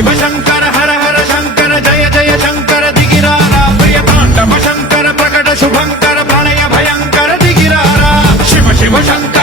शिव शंकर हर हर शंकर जय जय शंकर दिगिरारा प्रिय तांडव शंकर प्रकट शुभंकर प्रणय भयंकर दिगिरारा शिव शिव शंकर